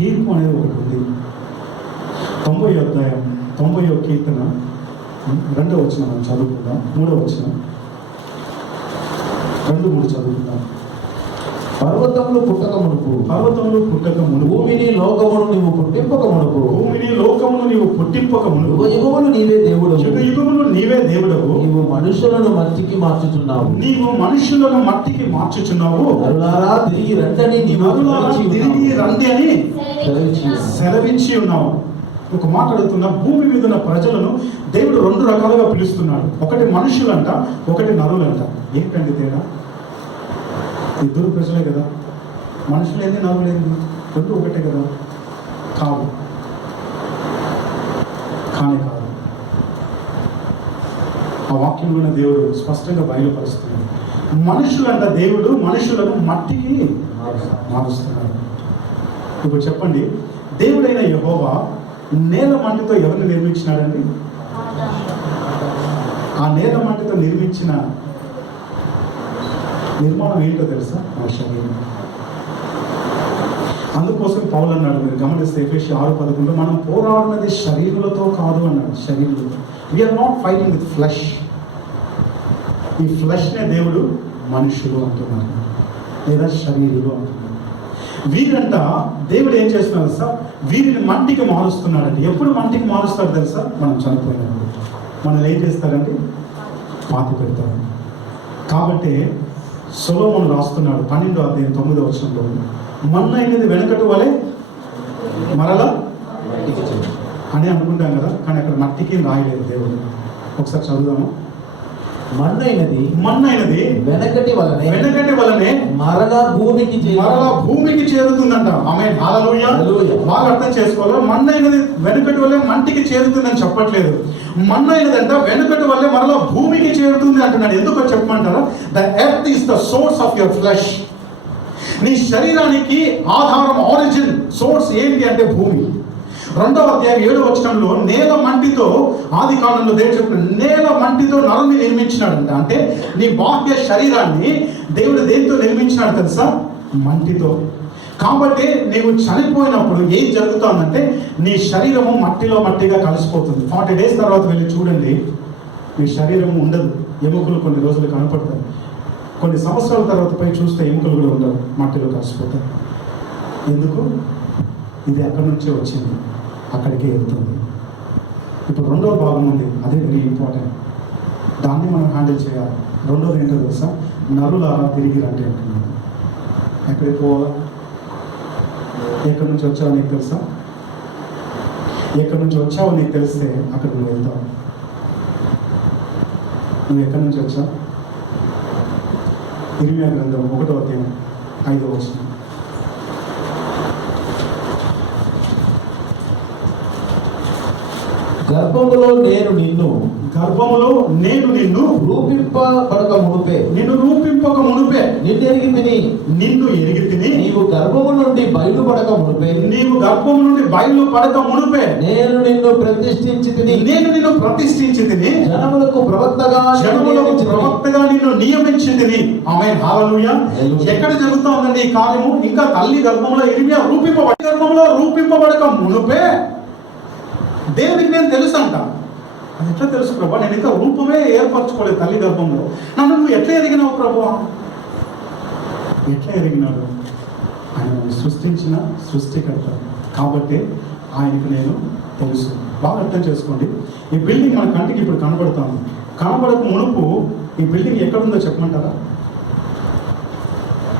తీర్పు అనేది ఒకటి ఉంది. 90వ అధ్యాయం 90వ కీర్తన 2వ వచనం మనం చదువుకుందాం. 3వ వచనం 2-3 చదువుకుందాం. పర్వతములు పుట్టక మునుపు భూమిని లోకమును నీవు పుట్టింపక మునుపు యుగములు నీవే దేవుడు, యుగములు నీవే దేవుడవు. నీవు మనుషులను మట్టికి మార్చుచున్నావు. నరులారా తిరిగి రండి అని సెలవించి ఉన్నావు. ఒక మాట అడుగుతున్నా, భూమి మీద ఉన్న ప్రజలను దేవుడు 2 రకాలుగా పిలుస్తున్నాడు. ఒకటి మనుషులంట, ఒకటి నరులంట. ఏంటండి తేడా? ఇద్దరు ప్రజలే కదా. మనుషులేంది, నరులేంది? 2 ఒకటే కదా? కాదు, కానే కాదు. ఆ వాక్యంలోనే దేవుడు స్పష్టంగా బయలుపరుస్తున్నాడు. మనుషులంట దేవుడు మనుషులను మట్టికి మారుస్తున్నాడు. ఇప్పుడు చెప్పండి, దేవుడైన యెహోవా నేల మట్టితో ఎవరిని నిర్మించినాడండి? ఆ నేల మట్టితో నిర్మించిన నిర్మాణం ఏంటో తెలుసా? మన శరీరం. అందుకోసం పౌలు అన్నాడు, మీరు గమనిస్తే ఎఫెసీయులు 6:11 మనం పోరాడున్నది శరీరులతో కాదు అన్నాడు. శరీరులతో. We are not fighting with flesh. ఈ ఫ్లెష్నే దేవుడు మనుషులు అంటున్నారు, లేదా శరీరులు అంటున్నారు. వీరంట దేవుడు ఏం చేస్తున్నారు సార్? వీరిని మట్టికి మారుస్తున్నాడంటే. ఎప్పుడు మట్టికి మారుస్తాడు తెలుసా? మనం చనిపోయినప్పుడు. మనల్ని ఏం చేస్తారంటే పాతి పెడతారు. కాబట్టి సొలొమోను రాస్తున్నాడు 12వ అధ్యాయం 9వ వచనంలో, మన్నైనది వెనకటి వలె మరలా అని అనుకుంటాం కదా, కానీ అక్కడ మట్టికి రాయలేదు దేవుడు. ఒకసారి చదువుదాము. మన్నైనది వెనకటి వలనే మరలా భూమికి చేరుతుందంట. ఆమేన్, హల్లెలూయా. బాగా అర్థం చేసుకోవాలి. మన్నైనది వెనకటి వల్లే మంటికి చేరుతుందని చెప్పట్లేదు. మన్నైనదంట వెనకటి వల్లే మరలా భూమికి చేరుతుంది అంటున్నాడు. ఎందుకో చెప్పమంటారా? The earth is the source of your flesh. నీ శరీరానికి ఆధారం, ఆరిజిన్, సోర్స్ ఏంటి అంటే భూమి. 2వ అధ్యాయం 7వ వచనంలో నేల మంటితో, ఆది కాలంలో దేవుడు చెప్పిన నేల మంటితో నరుని నిర్మించినాడంట. అంటే నీ బాహ్య శరీరాన్ని దేవుడు దేనితో నిర్మించినాడు తెలుసా? మంటితో. కాబట్టి నీవు చనిపోయినప్పుడు ఏం జరుగుతుందంటే నీ శరీరము మట్టిలో మట్టిగా కలిసిపోతుంది. 40 days తర్వాత వెళ్ళి చూడండి, మీ శరీరం ఉండదు. ఎముకలు కొన్ని రోజులు కనపడతాయి. కొన్ని సంవత్సరాల తర్వాత పోయి చూస్తే ఎముకలు కూడా ఉండవు, మట్టిలో కలిసిపోతాయి. ఎందుకు? ఇది అక్కడి నుంచే వచ్చింది, అక్కడికే వెళ్తుంది. ఇప్పుడు 2వ భాగం ఉంది, అదే వెరీ ఇంపార్టెంట్. దాన్ని మనం హ్యాండిల్ చేయాలి. 2వది ఏంటో తెలుసా? నరులారా తిరిగి రండి అంటున్నాడు. ఎక్కడికి పోవాలా? ఎక్కడి నుంచి వచ్చావో నీకు తెలుసా? ఎక్కడి నుంచి వచ్చావో నీకు తెలిస్తే అక్కడ నువ్వు వెళ్తావు. నువ్వు ఎక్కడి నుంచి వచ్చావు? ఇర్మియా గ్రంథం 1వ అధ్యాయం 5వ వచనం. గర్భములో నేను నిన్ను రూపింపక మునుపే నిన్ను ఎరిగి తిని నీవు గర్భము నుండి బయలుపడక మునుపే నేను నిన్ను ప్రతిష్ఠించి తిని జనములకు ప్రవక్తగా నిన్ను నియమించి తిని. ఆమేన్, హల్లెలూయా. ఎక్కడ జరుగుతా ఉందండి ఈ కార్యము? ఇంకా తల్లి గర్భంలో ఇర్మియా రూపింపబడక మునుపే దేవుడికి నేను తెలుసు అంట. అది ఎట్లా తెలుసు ప్రభా? నేను ఇంకా రూపమే ఏర్పరచుకోలేదు తల్లి గర్భంలో. నన్ను నువ్వు ఎట్లా ఎరిగినావు ప్రభా? ఎట్లా ఎరిగినాడు? ఆయన సృష్టించిన సృష్టికర్త కాబట్టి ఆయనకు నేను తెలుసు. బాగా అర్థం చేసుకోండి. ఈ బిల్డింగ్ మన కంటికి ఇప్పుడు కనబడతాను. కనబడక మునుపు ఈ బిల్డింగ్ ఎక్కడుందో చెప్పమంటారా?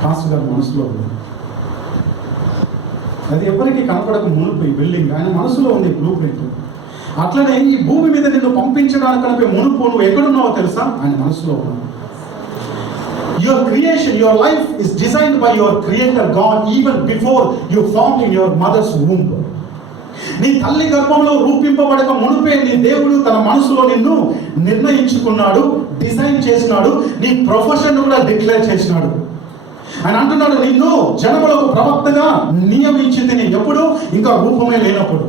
పాస్టర్ గారి మనసులో ఉంది. అది ఎవరికి కనపడక మునుపు ఈ బిల్డింగ్ ఆయన మనసులో ఉంది, బ్లూ ప్రింట్. అట్లనే ఈ భూమి మీద నిన్ను పంపించడానికి కనుక మునుపు నువ్వు ఎక్కడున్నావో తెలుసా? ఆయన మనసులో ఉన్నావు. Your creation, your life is designed by your creator God even before you formed in your mother's womb. నీ తల్లి గర్భంలో రూపింపబడక మునుపే నీ దేవుడు తన మనసులో నిన్ను నిర్ణయించుకున్నాడు, డిజైన్ చేసినాడు, నీ ప్రొఫెషన్ కూడా డిక్లేర్ చేసినాడు. ఆయన అంటున్నాడు, నిన్ను జనములకు ప్రవక్తగా నియమించి తిని. ఎప్పుడు? ఇంకా రూపమే లేనప్పుడు.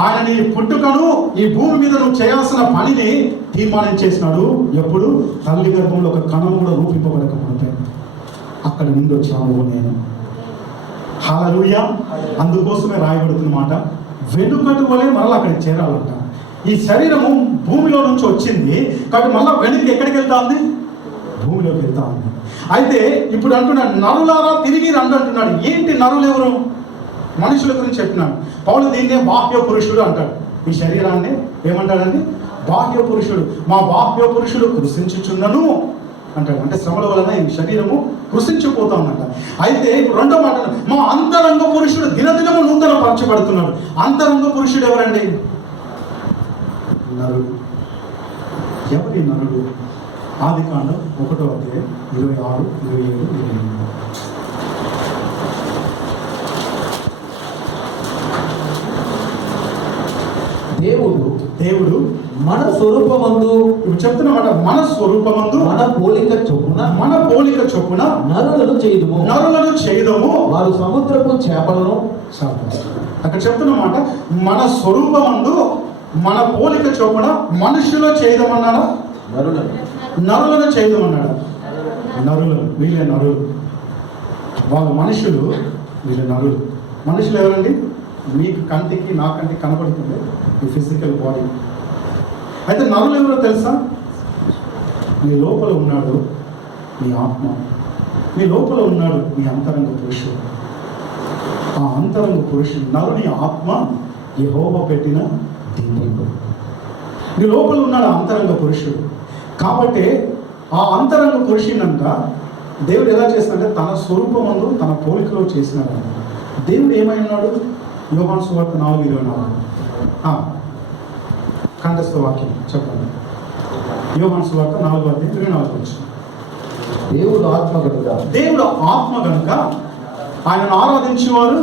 ఆయన నీ పుట్టుకను, ఈ భూమి మీద నువ్వు చేయాల్సిన పనిని తీర్మానం చేసినాడు. ఎప్పుడు? తల్లి గర్భంలో ఒక కణం కూడా రూపింపబడక మునుపే. అక్కడ నుండి వచ్చాను నేను. హల్లెలూయా. అందుకోసమే రాయబడుతున్నమాట, వెనుకటి వలె మరలా అక్కడికి చేరాలంట. ఈ శరీరము భూమిలో నుంచి వచ్చింది కాబట్టి మళ్ళీ వెనక్కి ఎక్కడికి వెళ్తా ఉంది? భూమిలోకి వెళ్తా ఉంది. అయితే ఇప్పుడు అంటున్నాడు, నరులారా తిరిగి రండి అంటున్నాడు. ఏంటి నరులు ఎవరు? మనుషుల గురించి చెప్పినాడు పౌలు. దీన్నే బాహ్య పురుషుడు అంటాడు. ఈ శరీరాన్ని ఏమంటాడండి? బాహ్య పురుషుడు. మా బాహ్య పురుషుడు కృషించుచున్నను అంటాడు. అంటే శ్రమల వలన ఈ శరీరము కృషించిపోతా ఉందంట. అయితే రెండో మాట, మా అంతరంగ పురుషుడు దినదినము నూతన పరచబడుతున్నాడు. అంతరంగ పురుషుడు ఎవరండి? నరుడు. ఎవరి నరుడు? ఆదికాండం 1వ అధ్యాయం 26, 27, 28. దేవుడు మన స్వరూపమందు, ఇప్పుడు చెప్తున్నమాట, మన స్వరూపమందు మన పోలిక చొప్పున నరులను చేయదము. వారు సముద్రపు చేపలను. అక్కడ చెప్తున్నమాట, మన స్వరూపమందు మన పోలిక చొప్పున మనుషులు చేయదమన్నాడా? నరులను చేయదమన్నాడా? నరులను. వీళ్ళే నరులు. వాళ్ళు మనుషులు, వీళ్ళ నరులు. మనుషులు ఎవరండి? మీకు కంటికి నా కంటికి కనపడుతుంది ఈ ఫిజికల్ బాడీ. అయితే నరులు ఎవరో తెలుసా? నీ లోపల ఉన్నాడు నీ ఆత్మ, నీ లోపల ఉన్నాడు నీ అంతరంగ పురుషుడు. ఆ అంతరంగ పురుషుడు, నరుని ఆత్మ యెహోవా పెట్టిన దీపం. నీ లోపల ఉన్నాడు అంతరంగ పురుషుడు. కాబట్టి ఆ అంతరంగ పురుషునంట దేవుడు ఎలా చేసినాడంటే తన స్వరూపమందు తన పోలికలో చేసినాడంట. దేవుడు ఏమై ఉన్నాడు? యోహాను సువార్త 4:24 కంఠస్థ వాక్యం చెప్పండి. యోహాను సువార్త 4:24. దేవుడు ఆత్మ కనుక ఆయనను ఆరాధించేవారు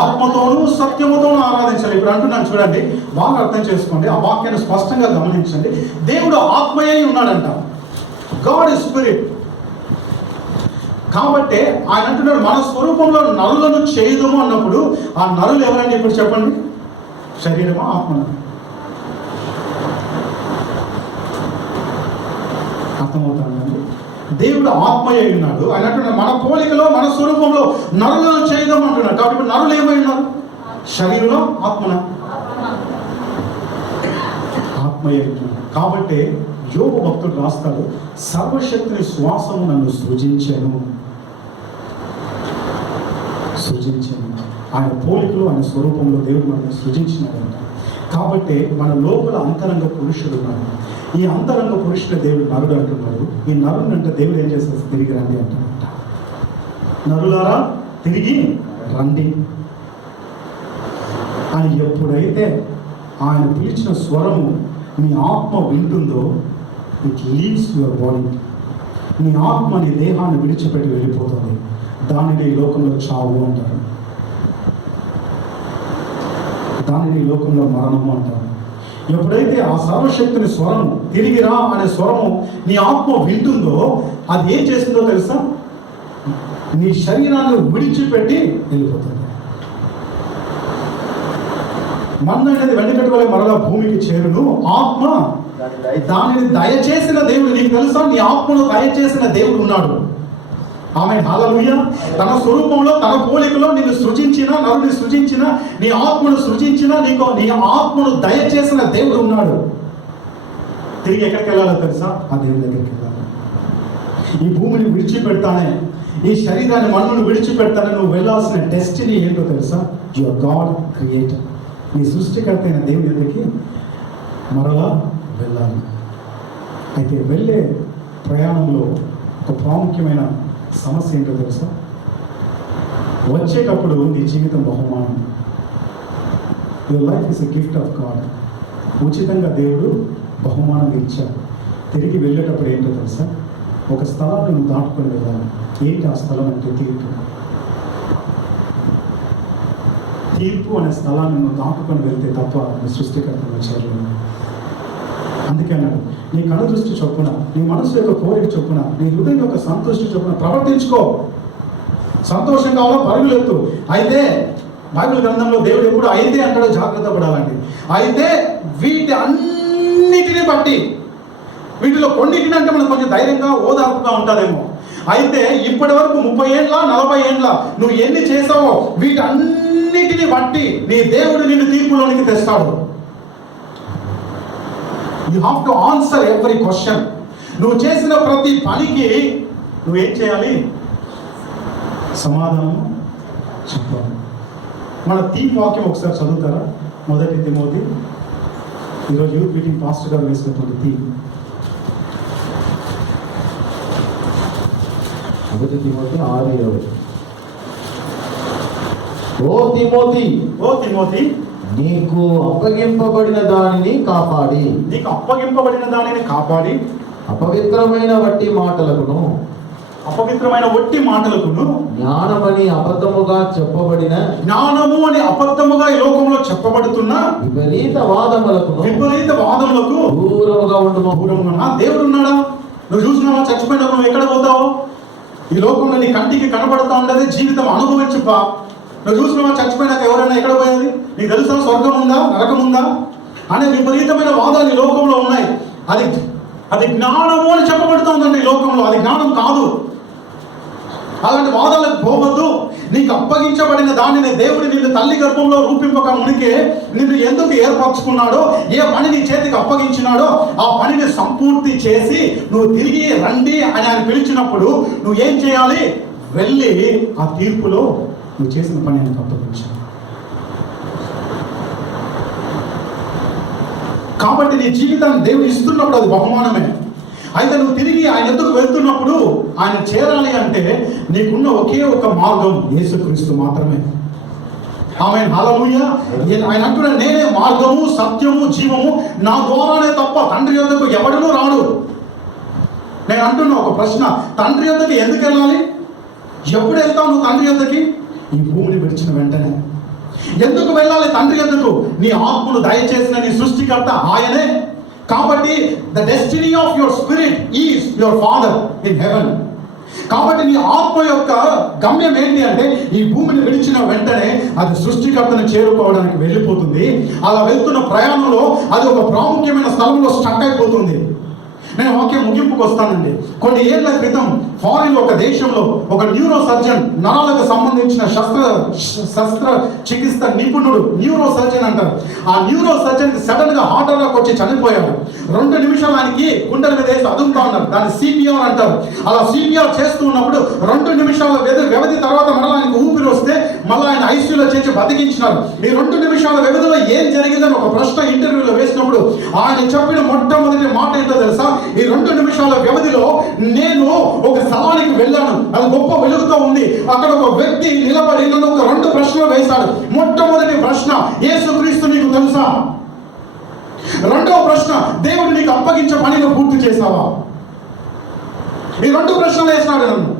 ఆత్మతోనూ సత్యముతోనూ ఆరాధించాలి. ఇప్పుడు అంటున్నాను చూడండి, బాగా అర్థం చేసుకోండి, ఆ వాక్యాన్ని స్పష్టంగా గమనించండి. దేవుడు ఆత్మయే ఉన్నాడంట. God is spirit. కాబట్టి ఆయన అంటున్నాడు మన స్వరూపంలో నరులను చేయదము అన్నప్పుడు ఆ నరులు ఎవరండి? ఇప్పుడు చెప్పండి, శరీరమా ఆత్మ? అర్థమవుతాడండి. దేవుడు ఆత్మయ్య ఉన్నాడు. ఆయన అంటున్నాడు మన పోలికలో మన స్వరూపంలో నరులను చేయదాం అంటున్నాడు. కాబట్టి ఇప్పుడు నరులు ఏమై ఉన్నారు? శరీరంలో ఆత్మన ఆత్మయ్య ఉంటున్నాడు. కాబట్టి యోగ భక్తుడు రాస్తాడు, సర్వశక్తిని శ్వాసము నన్ను సృజించాను. ఆయన పోలికలో ఆయన స్వరూపంలో దేవుడు మనల్ని సృజించినాడంట. కాబట్టి మన లోపల అంతరంగ పురుషుడు ఉన్నాడు. ఈ అంతరంగ పురుషుడు దేవుడు నరుడు అంటున్నాడు. ఈ నరుడు అంటే దేవుడు ఏం చేస్తారు? తిరిగి రండి అంటాడంట. నరులారా తిరిగి రండి అని ఎప్పుడైతే ఆయన పిలిచిన స్వరము నీ ఆత్మ వింటుందో, ఇట్ లీవ్స్ యువర్ బాడీ. నీ ఆత్మ నీ దేహాన్ని విడిచిపెట్టి వెళ్ళిపోతుంది. దానిని ఈ లోకంలో చావు అంటారు, దానిని ఈ లోకంలో మరణము అంటారు. ఎప్పుడైతే ఆ సర్వశక్తిని స్వరము తిరిగి రా అనే స్వరము నీ ఆత్మ వింటుందో, అది ఏం చేస్తుందో తెలుసా? నీ శరీరాన్ని విడిచిపెట్టి వెళ్ళిపోతుంది. మన్ను అనేది వెండికట్టు వలె మరలా భూమికి చేరును. ఆత్మ దానిని దయచేసిన దేవుడు. నీకు తెలుసా, నీ ఆత్మను దయచేసిన దేవుడు ఉన్నాడు. ఆమె హల్లెలూయా. తన స్వరూపంలో తన పోలికలో నిన్ను సృజించిన, నరుని సృజించిన, నీ ఆత్మను సృజించిన, నీకు నీ ఆత్మను దయచేసిన దేవుడు ఉన్నాడు. తిరిగి ఎక్కడికి వెళ్ళాలో తెలుసా? ఆ దేవుడి దగ్గరికి వెళ్ళాలి. ఈ భూమిని విడిచిపెడతానే, ఈ శరీరాన్ని మన్నును విడిచిపెడతానే నువ్వు వెళ్ళాల్సిన డెస్టినీ ఏంటో తెలుసా? Your God creator. నీ సృష్టికర్త అయిన దేవుని దగ్గరికి మరలా వెళ్ళాలి. అయితే వెళ్ళే ప్రయాణంలో ఒక ప్రాముఖ్యమైన సమస్య ఏంటో తెలుసా? వచ్చేటప్పుడు నీ జీవితం బహుమానం. Your life is a gift of God. ఉచితంగా దేవుడు బహుమానం ఇచ్చాడు. తిరిగి వెళ్ళేటప్పుడు ఏంటో తెలుసా? ఒక స్థలాన్ని నువ్వు దాటుకొని వెళ్ళాలి. ఏంటి ఆ స్థలం అంటే? తీర్పు. తీర్పు అనే స్థలాన్ని నువ్వు దాటుకొని వెళ్తే తప్ప నీ సృష్టికర్తను చేరలేదు. అందుకే అన్నాడు, నీ కనుదృష్టి చొప్పున, నీ మనసు యొక్క కోరిక చొప్పున, నీ హృదయం యొక్క సంతృష్టి చొప్పున ప్రవర్తించుకో. సంతోషం కావాలా? పరుగులెత్తు. అయితే బైబిల్ గ్రంథంలో దేవుడు ఎప్పుడు అయితే అంటాడో జాగ్రత్త పడాలండి. అయితే వీటి అన్నిటిని బట్టి, వీటిలో కొన్నిటిని అంటే మనకు కొంచెం ధైర్యంగా ఓదార్పుగా ఉంటుందేమో. అయితే ఇప్పటి వరకు 30 ఏండ్ల 40 ఏండ్ల నువ్వు ఎన్ని చేసావో వీటన్నిటిని బట్టి నీ దేవుడు నిన్ను తీర్పులోనికి తెస్తాడు. You have to answer every question. నువ్వు చేసిన ప్రతి పనికి నువ్వేం చేయాలి? సమాధానం చెప్పాలి. మన థీమ్ వాక్యం ఒకసారి చదువుతారా? 1 తిమోతి. ఈరోజు యూత్ మీటింగ్ పాస్టర్ గారు వేసినటువంటి థీమ్ 1 తిమోతి 6:20. ఓ తిమోతి, నీకు అప్పగింపబడిన దానిని కాపాడి అపవిత్రమైన వట్టి మాటలకును జ్ఞానము అని అబద్ధముగా ఈ లోకంలో చెప్పబడుతున్న విపరీత వాదములకు దూరముగా ఉండుము. దేవుడు ఉన్నాడా? నువ్వు చూసినావా? చచ్చిపోయినా నువ్వు ఎక్కడ పోతావు? ఈ లోకంలో నీ కంటికి కనబడతా ఉండదే జీవితం అనుభవించుపా. నువ్వు చూసినావా? చచ్చిపోయినాక ఎవరైనా ఎక్కడ పోయేది? నీకు తెలుసా? స్వర్గం ఉందా, నరకం ఉందా అనే విపరీతమైన వాదాలు ఈ లోకంలో ఉన్నాయి. అది జ్ఞానము అని చెప్పబడుతుందండి ఈ లోకంలో. అది జ్ఞానం కాదు. అలాంటి వాదాలకు పోవద్దు. నీకు అప్పగించబడిన దానిని దేవుడు నిన్ను తల్లి గర్భంలో రూపింపక మునికే నిన్ను ఎందుకు ఏర్పరచుకున్నాడో, ఏ పని నీ చేతికి అప్పగించినాడో ఆ పనిని సంపూర్తి చేసి నువ్వు తిరిగి రండి అని ఆయన పిలిచినప్పుడు నువ్వు ఏం చేయాలి? వెళ్ళి ఆ తీర్పులో నువ్వు చేసిన పని ఆయనకు అప్పగించాలి. కాబట్టి నీ జీవితాన్ని దేవుడు ఇస్తున్నప్పుడు అది బహుమానమే. అయితే నువ్వు తిరిగి ఆయన ఎందుకు వెళ్తున్నప్పుడు ఆయన చేరాలి అంటే నీకున్న ఒకే ఒక మార్గం యేసుక్రీస్తు మాత్రమే. ఆమేన్, హల్లెలూయా. ఆయన అంటున్నాడు, నేనే మార్గము, సత్యము, జీవము, నా ద్వారానే తప్ప తండ్రి యొద్దకు ఎవడునూ రాడు. నేను అంటున్నా ఒక ప్రశ్న, తండ్రి యొద్దకు ఎందుకు వెళ్ళాలి? ఎప్పుడు వెళ్తావు నువ్వు తండ్రి యొద్దకి? ఈ భూమిని విడిచిన వెంటనే. ఎందుకు వెళ్ళాలి తండ్రి యొద్దకు? నీ ఆత్మను దయచేసిన నీ సృష్టికర్త ఆయనే. కాబట్టి the destiny of your spirit is your father in heaven. కాబట్టి నీ ఆత్మ యొక్క గమ్యం ఏంటి అంటే ఈ భూమిని విడిచిన వెంటనే అది సృష్టికర్తను చేరుకోవడానికి వెళ్ళిపోతుంది. అలా వెళ్తున్న ప్రయాణంలో అది ఒక ప్రాముఖ్యమైన స్థలంలో స్టక్ అయిపోతుంది. నేను వాక్యం ముగింపుకు వస్తానండి. కొన్ని ఏళ్ల క్రితం ఫారిన్ ఒక దేశంలో ఒక న్యూరో సర్జన్, నరాలకు సంబంధించిన శస్త్ర చికిత్స నిపుణుడు, న్యూరో సర్జన్ అంటారు. ఆ న్యూరో సర్జన్ సడన్ గా హార్ట్ అటాక్ వచ్చి చనిపోయాడు. 2 నిమిషాలు ఆయనకి గుండెల మీద వేసి అదుముతా ఉన్నారు. దాన్ని సిపిఆర్ అంటారు. అలా సిపిఆర్ చేస్తూ ఉన్నప్పుడు 2 నిమిషాల వ్యవధి తర్వాత మళ్ళీ ఆయనకు ఊపిరి వస్తే మళ్ళీ ఆయన ఐసీయూలో చేసి బతికించినారు. ఈ 2 నిమిషాల వ్యవధిలో ఏం జరిగిందని ఒక ప్రశ్న ఇంటర్వ్యూలో వేసినప్పుడు ఆయన చెప్పిన మొట్టమొదటి మాట ఏంటో తెలుసా? ఈ 2 నిమిషాల వ్యవధిలో నేను ఒక స్థలానికి వెళ్ళాను, అది గొప్ప వెలుగుతో ఉంది. అక్కడ ఒక వ్యక్తి నిలబడి నన్ను ఒక 2 ప్రశ్నలు వేశాడు. మొట్టమొదటి ప్రశ్న, యేసుక్రీస్తు నీకు తెలుసా? రెండవ ప్రశ్న, దేవుడు నీకు అప్పగించే పనిని పూర్తి చేశావా? ఈ 2 ప్రశ్నలు వేసినాడు నన్ను.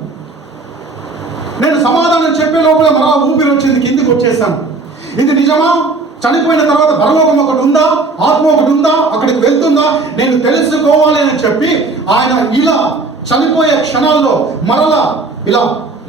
నేను సమాధానం చెప్పే లోపల మరలా ఊపిరి వచ్చింది, కిందికి వచ్చేసాను. ఇది నిజమా? చనిపోయిన తర్వాత పరలోకం ఒకటి ఉందా? ఆత్మ ఒకటి ఉందా? అక్కడికి వెళ్తుందా? నేను తెలుసుకోవాలి అని చెప్పి ఆయన ఇలా చనిపోయే క్షణాల్లో మరలా ఇలా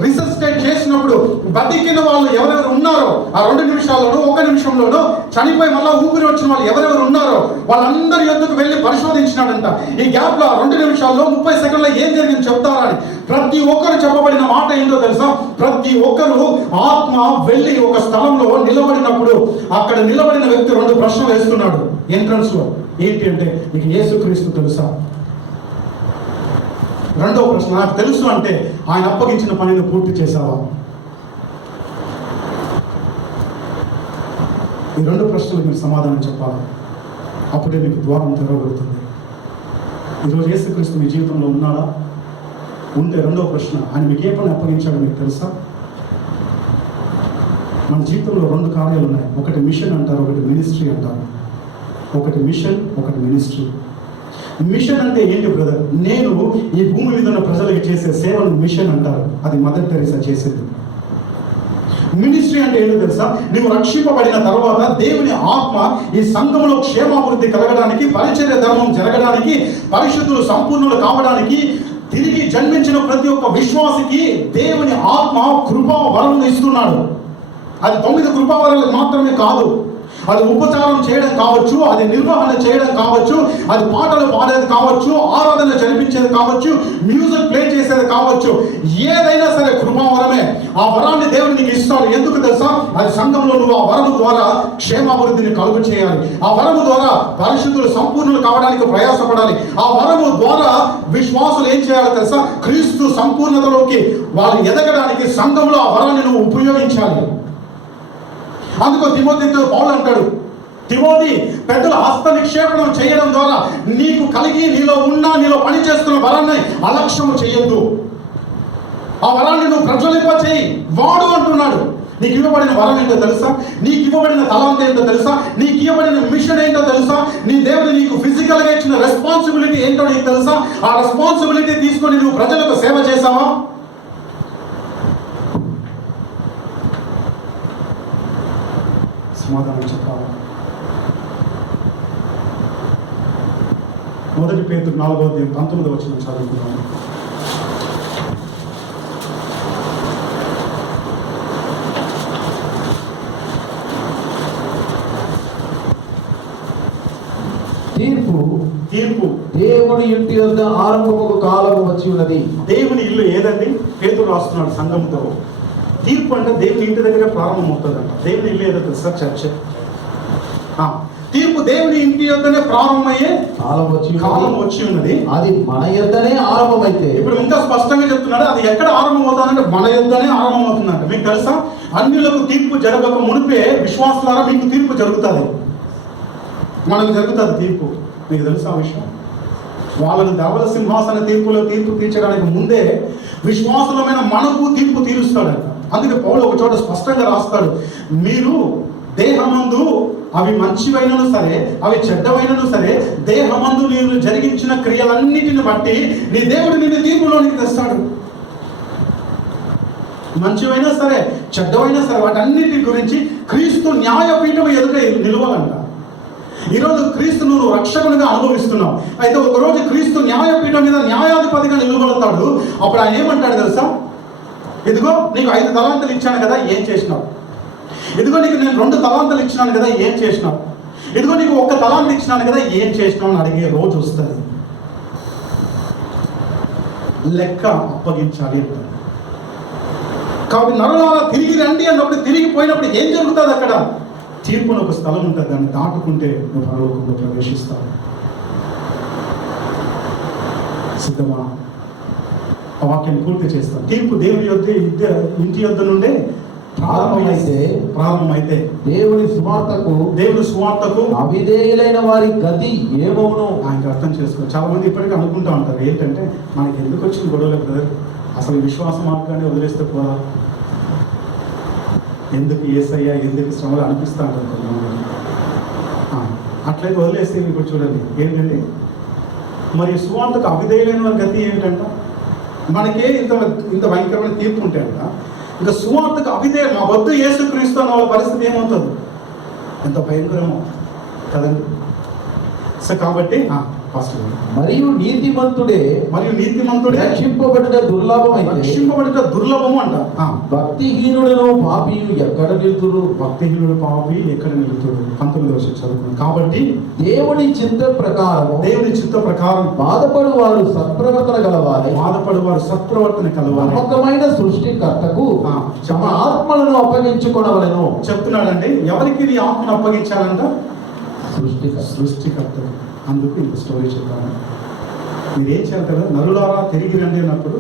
రిసస్టేట్ చేసినప్పుడు బతికిన వాళ్ళు ఎవరెవరు ఉన్నారో ఆ 2 నిమిషాల్లోనూ 1 నిమిషంలోనూ చనిపోయి మళ్ళా ఊపిరి వచ్చిన వాళ్ళు ఎవరెవరు ఉన్నారో వాళ్ళందరి యొద్దకు వెళ్ళి పరిశోధించినాడంట. ఈ గ్యాప్ లో 2 నిమిషాల్లో 30 సెకండ్లో ఏం జరిగింది చెప్తారని ప్రతి ఒక్కరు చెప్పబడిన మాట ఏంటో తెలుసా? ప్రతి ఒక్కరు ఆత్మ వెళ్ళి ఒక స్థలంలో నిలబడినప్పుడు అక్కడ నిలబడిన వ్యక్తి 2 ప్రశ్నలు వేస్తున్నాడు ఎంట్రన్స్ లో. ఏంటి అంటే, నీకు యేసుక్రీస్తు తెలుసా? రెండవ ప్రశ్న, నాకు తెలుసు అంటే ఆయన అప్పగించిన పనిని పూర్తి చేశావా? ఈ 2 ప్రశ్నలు మీరు సమాధానం చెప్పాలి. అప్పుడే మీకు ద్వారం తెరవబడుతుంది. ఈరోజు యేసుక్రీస్తు మీ జీవితంలో ఉన్నాడా? ఉంటే రెండవ ప్రశ్న, ఆయన మీకు ఏ పని అప్పగించాడో మీకు తెలుసా? మన జీవితంలో 2 కార్యాలు ఉన్నాయి. ఒకటి మిషన్ అంటారు, ఒకటి మినిస్ట్రీ అంటారు. ఒకటి మిషన్, ఒకటి మినిస్ట్రీ. మిషన్ అంటే ఏంటి బ్రదర్? నేను ఈ భూమి మీద ఉన్న ప్రజలకు చేసే సేవను మిషన్ అంటారు. అది మదర్ తెరీసా చేసేది. మినిస్ట్రీ అంటే ఏంటో తెలుసా? నువ్వు రక్షింపబడిన తర్వాత దేవుని ఆత్మ ఈ సంఘంలో క్షేమాభివృద్ధి కలగడానికి, పరిచర్య ధర్మం జరగడానికి, పరిశుద్ధులు సంపూర్ణులు కావడానికి, తిరిగి జన్మించిన ప్రతి ఒక్క విశ్వాసికి దేవుని ఆత్మ కృపా వరం ఇస్తున్నాడు. అది 9 కృపావరాలు మాత్రమే కాదు. అది ఉపచారం చేయడం కావచ్చు, అది నిర్వహణ చేయడం కావచ్చు, అది పాటలు పాడేది కావచ్చు, ఆరాధన జరిపించేది కావచ్చు, మ్యూజిక్ ప్లే చేసేది కావచ్చు, ఏదైనా సరే కృపావరమే. ఆ వరాన్ని దేవుడు నీకు ఇస్తాడు. ఎందుకు తెలుసా? అది సంఘంలో నువ్వు ఆ వరము ద్వారా క్షేమాభివృద్ధిని కలుగు చేయాలి. ఆ వరము ద్వారా పరిశుద్ధులు సంపూర్ణులు కావడానికి ప్రయాసపడాలి. ఆ వరము ద్వారా విశ్వాసులు ఏం చేయాలో తెలుసా? క్రీస్తు సంపూర్ణతలోకి వాళ్ళు ఎదగడానికి సంఘంలో ఆ వరాన్ని నువ్వు ఉపయోగించాలి. అందుకో తిమోతితో పౌలు అంటాడు, తిమోతి, పెద్దల హస్త నిక్షేపణం చేయడం ద్వారా నీకు కలిగి నీలో పనిచేస్తున్న వరాన్ని అలక్ష్యము చేయొద్దు. ఆ వరాన్ని నువ్వు ప్రజ్వలింప చేయి. వాడు అంటున్నాడు, నీకు ఇవ్వబడిన వరం ఏంటో తెలుసా? నీకు ఇవ్వబడిన తలాంత ఏంటో తెలుసా? నీకు ఇవ్వబడిన మిషన్ ఏంటో తెలుసా? నీ దేవుడు నీకు ఫిజికల్గా ఇచ్చిన రెస్పాన్సిబిలిటీ ఏంటో నీకు తెలుసా? ఆ రెస్పాన్సిబిలిటీ తీసుకొని నువ్వు ప్రజలకు సేవ చేసావా? సమాధానం చెప్పాలి. మొదటి పేతురు 4:19 చదువుకున్నాను. తీర్పు దేవుని ఇంటి వద్ద ఆరంభపు కాలము వచ్చి ఉన్నది. దేవుని ఇల్లు ఏదండి? పేతురు రాస్తున్నాడు సంఘంతో. తీర్పు అంటే దేవుని ఇంటి దగ్గర ప్రారంభం అవుతుందంట. దేవుని ఇల్లు ఏదో తెలుసా? చర్చ్. తీర్పు దేవుని ఇంటి యొద్దనే ప్రారంభమయ్యే కాలం వచ్చి ఉన్నది. అది మన యొద్దనే ఆరంభమైతే, ఇప్పుడు ఇంకా స్పష్టంగా చెప్తున్నాడు, అది ఎక్కడ ఆరంభం అవుతుందంటే మన యొద్దనే ఆరంభం అవుతుందంట. మీకు తెలుసా? అన్యులకు తీర్పు జరగక మునిపే విశ్వాసులారా మీకు తీర్పు జరుగుతుంది. మనకు జరుగుతుంది తీర్పు. మీకు తెలుసా ఆ విషయం? వాళ్ళని దేవల సింహాసన తీర్పులో తీర్పు తీర్చడానికి ముందే విశ్వాసులమైన మనకు తీర్పు తీరుస్తాడంట. అందుకే పౌలు ఒక చోట స్పష్టంగా రాస్తాడు, మీరు దేహమందు అవి మంచివైనను సరే, అవి చెడ్డవైనను సరే, దేహమందు నేను జరిగించిన క్రియలన్నిటిని బట్టి నీ దేవుడు నిన్ను తీర్పులోనికి తెస్తాడు. మంచివైనా సరే, చెడ్డవైనా సరే, వాటన్నిటి గురించి క్రీస్తు న్యాయపీఠం ఎదుట నిలవాలంట. ఈరోజు క్రీస్తును నువ్వు రక్షకునిగా అనుభవిస్తున్నావు. అయితే ఒకరోజు క్రీస్తు న్యాయపీఠం మీద న్యాయాధిపతిగా నిలబడతాడు. అప్పుడు ఆయన ఏమంటాడు తెలుసా? ఇదిగో నీకు 5 తలాంతులు ఇచ్చాను కదా, ఏం చేసినావు? ఇదిగో నీకు నేను 2 తలాంతులు ఇచ్చినాను కదా, ఏం చేసినావు? ఇదిగో నీకు 1 తలాంతు ఇచ్చినాను కదా, ఏం చేసినావు అని అడిగే రోజు వస్తుంది. లెక్క అప్పగించాలి అంటారు. కాబట్టి నరులారా తిరిగి రండి అన్నప్పుడు, తిరిగిపోయినప్పుడు ఏం జరుగుతుంది? అక్కడ తీర్పును ఒక స్థలం ఉంటుంది, దాన్ని దాటుకుంటే నువ్వు పరలోకంలో ప్రవేశిస్తావు. సిద్ధమా? ఆ వాక్యాన్ని పూర్తి చేస్తాం. తీర్పు దేవుని ఇంటి యొద్ద నుండే ప్రారంభమైతే దేవుని సువార్తకు అవిధేయులైన వారి గతి ఏమవును ఆయనకు అర్థం చేసుకో. చాలా మంది ఇప్పటికీ అనుకుంటా ఉంటారు, ఏంటంటే మనకి ఎందుకు వచ్చిన గొడవలు బ్రదర్, అసలు విశ్వాస మార్గాన్ని వదిలేస్తే పోదా, ఎందుకు యేసయ్య, ఎందుకు శ్రమలు అనిపిస్తా ఉంటారు కొంతమంది. అట్లయితే వదిలేస్తే ఇప్పుడు చూడండి ఏంటండి, మరి సువార్తకు అవిధేయులైన వారి గతి ఏంటంట? మనకే ఇంత భయంకరమైన తీర్పు ఉంటాయంట. ఇంకా సువార్తకు అవిధేయ, మా వద్దు యేసుక్రీస్తు అన్న వాళ్ళ పరిస్థితి ఏమవుతుంది? ఎంత భయంకరమో కదండి. సో కాబట్టి మరియు నీతిమంతుడే రక్షింపబడిన దుర్లభము అంట. భక్తిహీనుడను పాపియు ఎక్కడ నిలుతురు? భక్తిహీనుడు పాపి ఎక్కడ నిలుతుడు? 19 చదువుకున్నాను. కాబట్టి దేవుని చిత్త ప్రకారం బాధపడువారు సత్ప్రవర్తన కలవాలి. నమ్మకమైన సృష్టికర్తకు తమ ఆత్మలను అప్పగించుకొనవలెను చెప్తున్నాడండి. ఎవరికి నీ ఆత్మను అప్పగించాలంట? సృష్టికర్తకు. అందుకు ఇంత స్టోరీ చెప్పాను. మీరు ఏం చేయాలి కదా, నరులారా తిరిగి రండి అన్నప్పుడు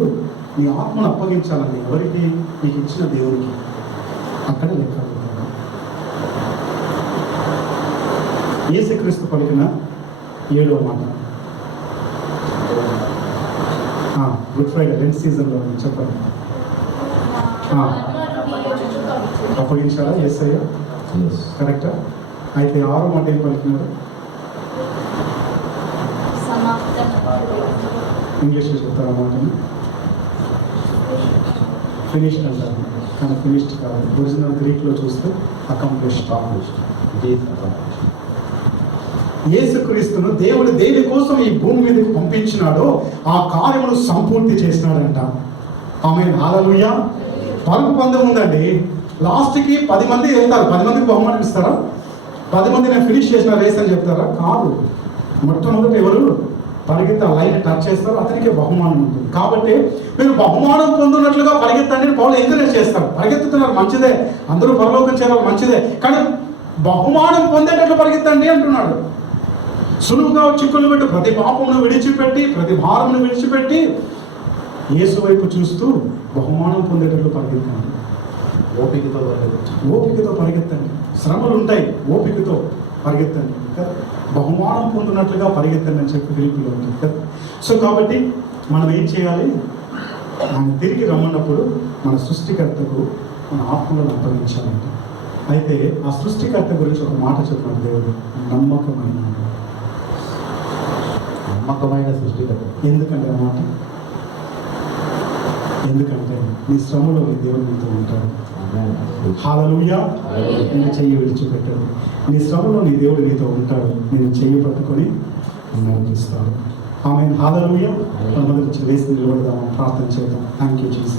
నీ ఆత్మను అప్పగించాలండి. ఎవరికి? నీకు ఇచ్చిన దేవుడికి. అక్కడ లెక్క యేసుక్రీస్తు పలికిన 7వ మాట, గుడ్ ఫ్రైడే లెంట్ సీజన్లో చెప్పండి. అప్పగించాలా? యేసయ్య కరెక్టా? అయితే 6వ మాట ఏం పలికినాడు? ఇంగ్లీష్లో చెప్తారు అన్నమాట. ఫినిష్డ్ అంటారు, కానీ ఫినిష్డ్ కాదు. ఒరిజినల్ గ్రీక్లో చూస్తే అకంప్లిష్డ్. యేసుక్రీస్తును దేవుడు దేనికోసం ఈ భూమి మీదకి పంపించినాడో ఆ కార్యమును సంపూర్తి చేసినాడంట. ఆమేన్, హల్లెలూయా. పరుగు పందెం ఉందండి. లాస్ట్కి 10 మంది వెళ్తారు. 10 మందికి బహుమానం ఇస్తారా? 10 మంది నేను ఫినిష్ చేసిన రేస్ అని చెప్తారా? కాదు. మొట్టమొదటి ఎవరు పరిగెత్తి ఆ లైన్ టచ్ చేస్తారో అతనికి బహుమానం ఉంటుంది. కాబట్టి మీరు బహుమానం పొందున్నట్లుగా పరిగెత్తండి పౌలు ఎంకరేజ్ చేస్తారు. పరిగెత్తుతున్నారు మంచిదే, అందరూ పరలోకం చేరాలి మంచిదే, కానీ బహుమానం పొందేటట్లు పరిగెత్తండి అంటున్నాడు. సులువుగా చిక్కులు పెట్టి ప్రతి పాపమును విడిచిపెట్టి ప్రతి భారమును విడిచిపెట్టి యేసు వైపు చూస్తూ బహుమానం పొందేటట్లు పరిగెత్తండి. ఓపికతో పరిగెత్తండి. శ్రమలు ఉంటాయి, ఓపికతో పరిగెత్తండి కదా. బహుమానం పొందినట్లుగా పరిగెత్తండి అని చెప్పి ఫిలిప్పీలో ఉంటుంది కదా. సో కాబట్టి మనం ఏం చేయాలి? మనం తిరిగి రమ్మన్నప్పుడు మన సృష్టికర్తకు మన ఆత్మలను అప్పగించాలంట. అయితే ఆ సృష్టికర్త గురించి ఒక మాట చెప్పిన దేవుడు నమ్మకమైన సృష్టికర్త. ఎందుకంటే ఆ మాట, ఎందుకంటే నీ శ్రమలో నీ దేవుడు నీతో ఉంటాడు. హల్లెలూయా. నేను చెయ్యి విడిచిపెట్టాడు. నీ శ్రమలో నీ దేవుడు నీతో ఉంటాడు. నేను చెయ్యి పట్టుకొని నడిపిస్తాడు. ఆమెన్. హల్లెలూయా. మన మొదటి వేసి నిలబడదాం, ప్రార్థన చేద్దాం. Thank you Jesus.